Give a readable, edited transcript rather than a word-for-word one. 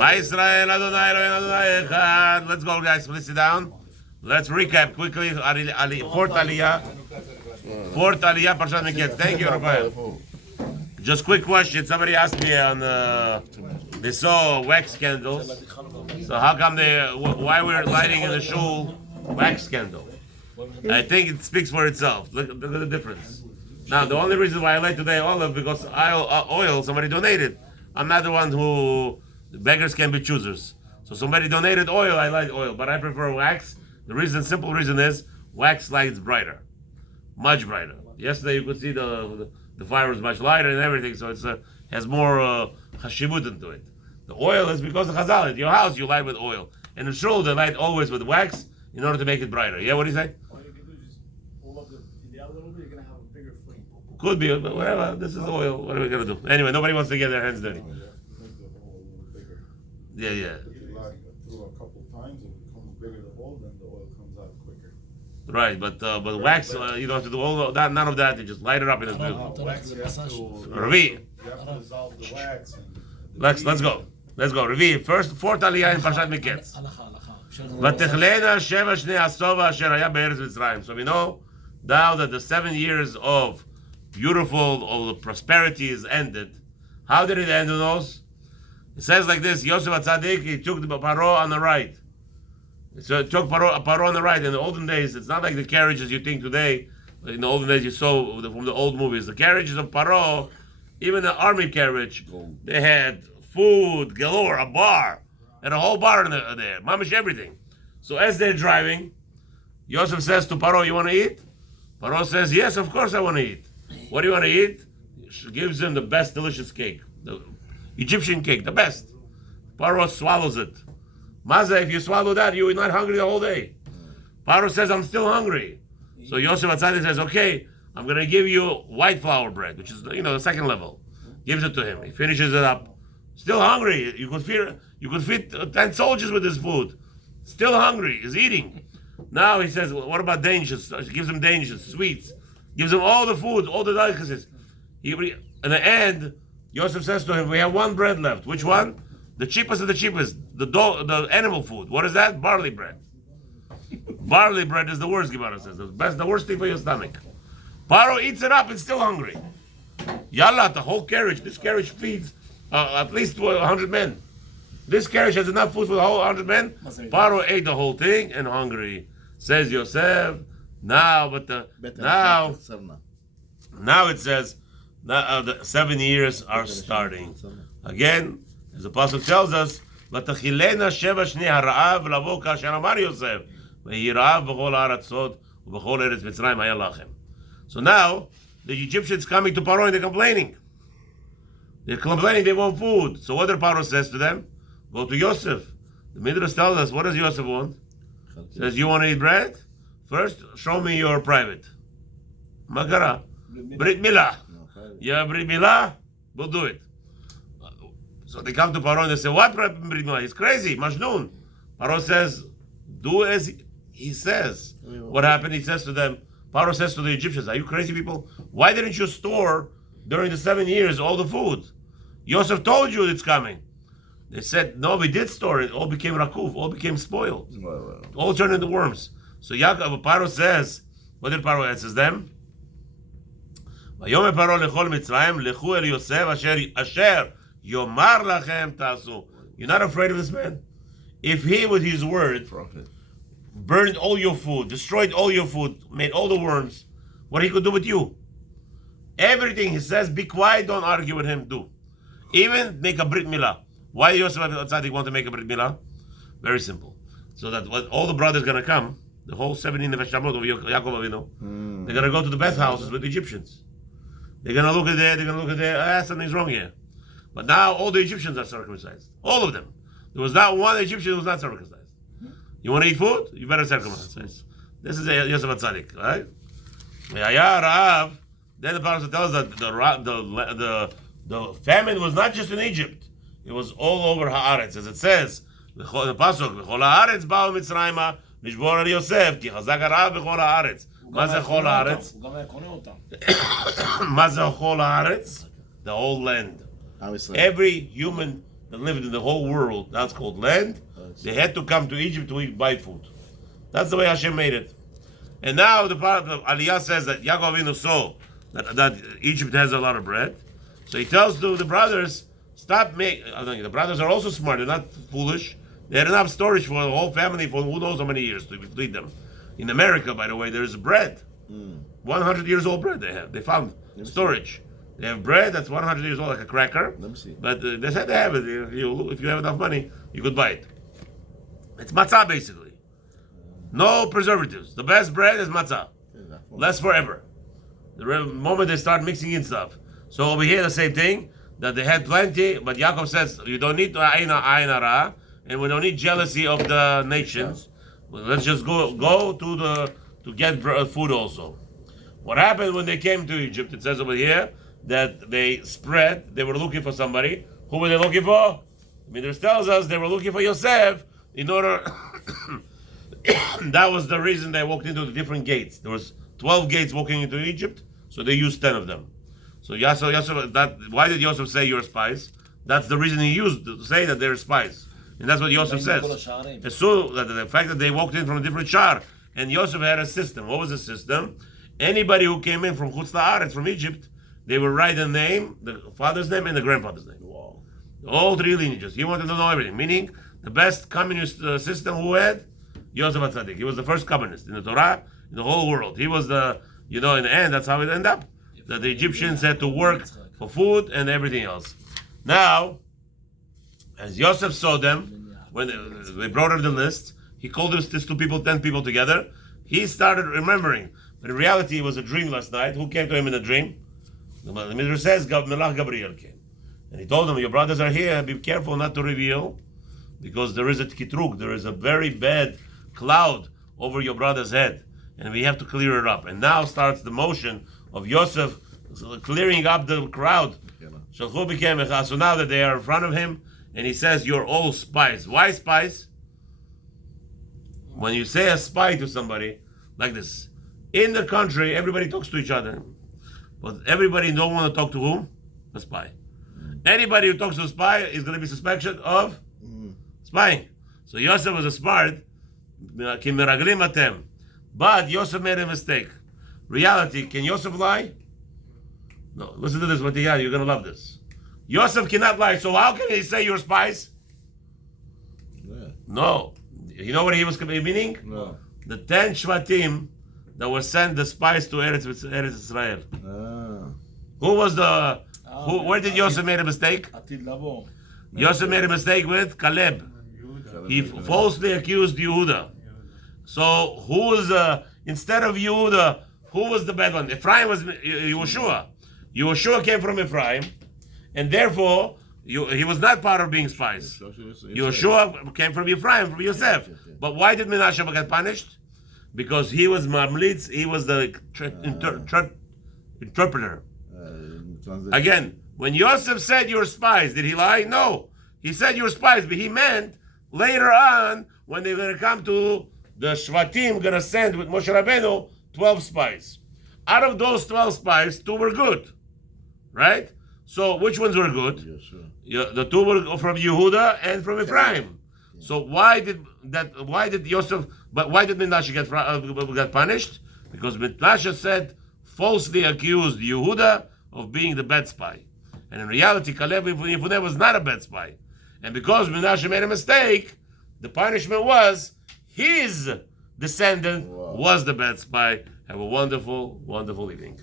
Let's go, guys. Please sit down. Let's recap quickly. Fourth Aliyah. Parshah Miketz. Thank you, Rabbi. Just quick question. Somebody asked me on they saw wax candles. So how come why we're lighting in the shul wax candle? I think it speaks for itself. Look at the difference. Now, the only reason why I light today olive because oil somebody donated. I'm not the one who beggars can be choosers. So somebody donated oil, I light oil, but I prefer wax. The simple reason is wax lights brighter, much brighter. Yesterday you could see the fire was much lighter and everything, so it has more chashivut into it. The oil is because of Chazal. At your house you light with oil, and in shul they light always with wax in order to make it brighter. Yeah, what do you say? All you can do is just pull up the out a little bit. You're gonna have a bigger flame. Could be, but whatever. This is oil. What are we gonna do? Anyway, nobody wants to get their hands dirty. Yeah. You light it through a couple times, it becomes bigger the hole, then the oil comes out quicker. Right, but wax, you don't have to do all that. None of that. You just light it up and it's good. Wax, you have to dissolve the wax. Let's go. Rabbi, fourth Aliyah in Parshat Miketz. So we know now that the 7 years of all the prosperity is ended. How did it end on those? It says like this: Yosef HaTzadik, he took the Paro on the right. So it took Paro on the right. In the olden days, it's not like the carriages you think today. In the olden days, you saw from the old movies, the carriages of Paro, even the army carriage, they had food galore, a bar, and a whole bar in there, mamish everything. So as they're driving, Yosef says to Paro, "You want to eat?" Paro says, "Yes, of course I want to eat." What do you want to eat? She gives him the best delicious cake, the Egyptian cake, the best. Paro swallows it. Maza, if you swallow that, you're not hungry the whole day. Paro says, "I'm still hungry." So Yosef HaTzadik says, "Okay, I'm going to give you white flour bread," which is the second level. Gives it to him. He finishes it up. Still hungry. You could feed 10 soldiers with this food. Still hungry. He's eating. Now he says, well, what about dangers? He gives him dangers, sweets. Gives him all the food, all the delicacies. In the end, Yosef says to him, we have one bread left. Which one? The cheapest of the cheapest. The animal food. What is that? Barley bread. Barley bread is the worst, Gemara says. The worst thing for your stomach. Paro eats it up and still hungry. Yalla, the whole carriage. This carriage feeds at least 100 men. This carriage has enough food for the whole 100 men. Paro ate the whole thing and hungry. Says Yosef. Now it says the 7 years are starting. Again, as the Apostle tells us, "Vatachilena sheva shnei harav lavo kasher amar Yosef vehi ra'av b'chol ha'aratzot u'b'chol eretz Mitzrayim haya lachem." So now the Egyptians coming to Paro and they're complaining. They're complaining they want food. So what did Paro says to them? Go to Yosef. The Midrash tells us, what does Yosef want? Says, you want to eat bread? First, show me your private. Magara. Brit Milah. Yeah, Brit Milah? We'll do it. So they come to Paro and they say, what Brit Milah? He's crazy. Majnun. Paro says, do as he says. What happened? He says to them, Paro says to the Egyptians, are you crazy people? Why didn't you store during the 7 years all the food? Yosef told you it's coming. They said, no, we did store it. All became rakuf. All became spoiled. All turned into worms. So Paro says, what did Paro answer them? Vayomer Paro lechol Mitzrayim lechu el Yosef asher yomar lachem tasu. You're not afraid of this man? If he, with his word, burned all your food, destroyed all your food, made all the worms, what he could do with you? Everything he says, be quiet, don't argue with him, do. Even make a Brit Milah. Why Yosef HaTzadik want to make a Brit Milah? Very simple. So that when all the brothers going to come, the whole 17 Nefeshamot of Yaakov Avinu, they're going to go to the best houses with the Egyptians. They're going to look at there, something's wrong here. But now all the Egyptians are circumcised. All of them. There was not one Egyptian who was not circumcised. You want to eat food? You better circumcise. This is Yosef HaTzadik, right? Then the Parshah tells us that the famine was not just in Egypt. It was all over Haaretz, as it says. The Pasuk, V'chol haaretz ba'u Mitzrayma, Lishbor al Yosef, Ki chazak ha'ra'av v'chol haaretz. Ma ze chol haaretz? Ma ze chol haaretz? The whole land. Every human that lived in the whole world, that's called land, they had to come to Egypt to buy food. That's the way Hashem made it. And now the part of Aliyah says that Yaakov Avinu saw that Egypt has a lot of bread. So he tells the brothers, stop making. The brothers are also smart, they're not foolish. They had enough storage for the whole family for who knows how many years to feed them. In America, by the way, there's bread. 100 years old bread they have. They found storage. They have bread that's 100 years old, like a cracker. But they said they have it. If you have enough money, you could buy it. It's matzah, basically. No preservatives. The best bread is matzah. Lasts forever. The moment they start mixing in stuff. So over here, the same thing, that they had plenty, but Yaakov says, you don't need ayin hara, and we don't need jealousy of the nations. Well, let's just go to get food also. What happened when they came to Egypt? It says over here that they spread. They were looking for somebody. Who were they looking for? Midrash tells us they were looking for Yosef in order. That was the reason they walked into the different gates. There was 12 gates walking into Egypt, so they used 10 of them. So Yosef, why did Yosef say you're spies? That's the reason he used to say that they're spies. And that's what Yosef says. So the fact that they walked in from a different shar, and Yosef had a system. What was the system? Anybody who came in from Chutz La'aretz, from Egypt, they would write the name, the father's name, and the grandfather's name. Wow. All 3 lineages. He wanted to know everything. Meaning, the best communist system who had? Yosef HaTzadik. He was the first communist in the Torah, in the whole world. He was in the end, that's how it ended up. That the Egyptians had to work for food and everything else. Now, as Yosef saw them, when they brought her the list, he called these 2 people, 10 people together. He started remembering. But in reality, it was a dream last night. Who came to him in a dream? The Midrash says, Melach Gabriel came. And he told them, your brothers are here, be careful not to reveal, because there is a kitrug, there is a very bad cloud over your brother's head, and we have to clear it up. And now starts the motion of Yosef clearing up the crowd. So now that they are in front of him, and he says, you're all spies. Why spies? When you say a spy to somebody, like this, in the country, everybody talks to each other. But everybody don't want to talk to whom? A spy. Anybody who talks to a spy is going to be suspected of spying. So Yosef was a smart, but Yosef made a mistake. Reality, can Yosef lie? No. Listen to this, Matiyah, you're going to love this. Yosef cannot lie, so how can he say you're spies? Yeah. No. You know what he was meaning? No. The 10 Shvatim that were sent the spies to Eretz Israel. Who was the... where did Yosef make a mistake? Yosef made a mistake with Caleb. He falsely accused Yehuda. So who was, instead of Yehuda, who was the bad one? Ephraim was Yehoshua. Yehoshua came from Ephraim, and therefore he was not part of being spies. Yehoshua came from Ephraim, from Yosef. But why did Menashe get punished? Because he was Mamlitz, he was the interpreter. Again, when Yosef said you're spies, did he lie? No. He said you're spies, but he meant later on, when they're going to come to the Shvatim, going to send with Moshe Rabbeinu 12 spies. Out of those 12 spies, 2 were good. Right? So which ones were good? The 2 were from Yehuda and from Ephraim. So why did Yosef, but why did Menashe get punished? Because Menashe said, falsely accused Yehuda of being the bad spy. And in reality, Caleb Yehuda was not a bad spy. And because Menashe made a mistake, the punishment was his descendant was the bad spy. Have a wonderful, wonderful evening.